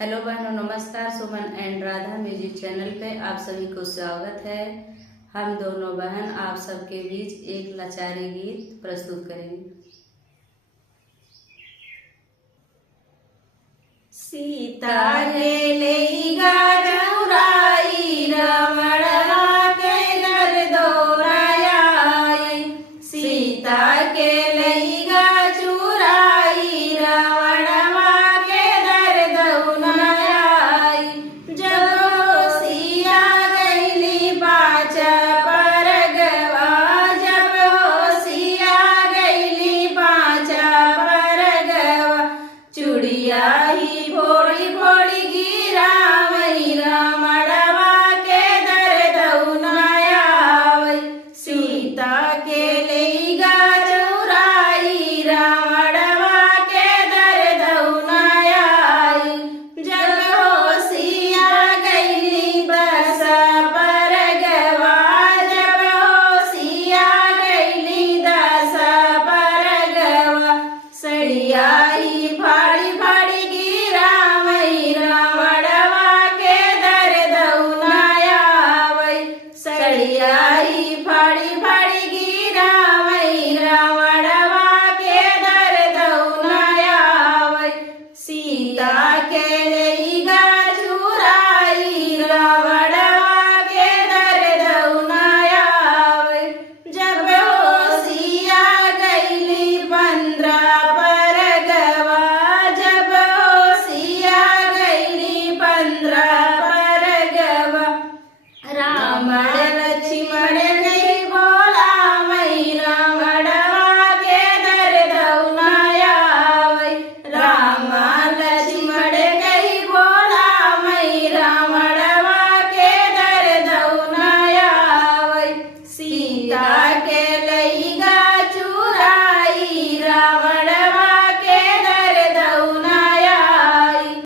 Hello बहनों, नमस्कार। सुमन and Radha music channel पे आप सभी को स्वागत है। हम दोनों बहन आप सबके बीच एक लाचारी गीत प्रस्तुत करेंगे। सीता गेले चुराई रमणवा के नर दोराई, सीता के चुराई रमणवा के नर दौनाई। जब सिया गईली पाँच परगवा, जब सिया गईली पाँच परगवा, चुड़िया ही फोड़ी फोड़ी गिरावई रमणवा के दर दौनाई। सीता के लेगा चुराई रमणवा के दर दौनाई। जब सिया गईली दस परगवा, जब सिया गईली दस परगवा, सड़िया ही फाड़ी फाड़ी गिरावई रमणवा के दर दौनाई। सड़िया ही फाड़ी फाड़ी गिरावई रमणवा के दर दौनाई। सीता के लेगा चुराई रमणवा के दर दौनाई। जब सिया गईली 15 परगवा, जब सिया गईली 15 परगवा, रावण लक्ष्मण नहीं बोला मई रमणवा के दर दौनाई। राम लक्ष्मण नहीं बोला मई रमणवा के दर दौनाई। सीता के लईगा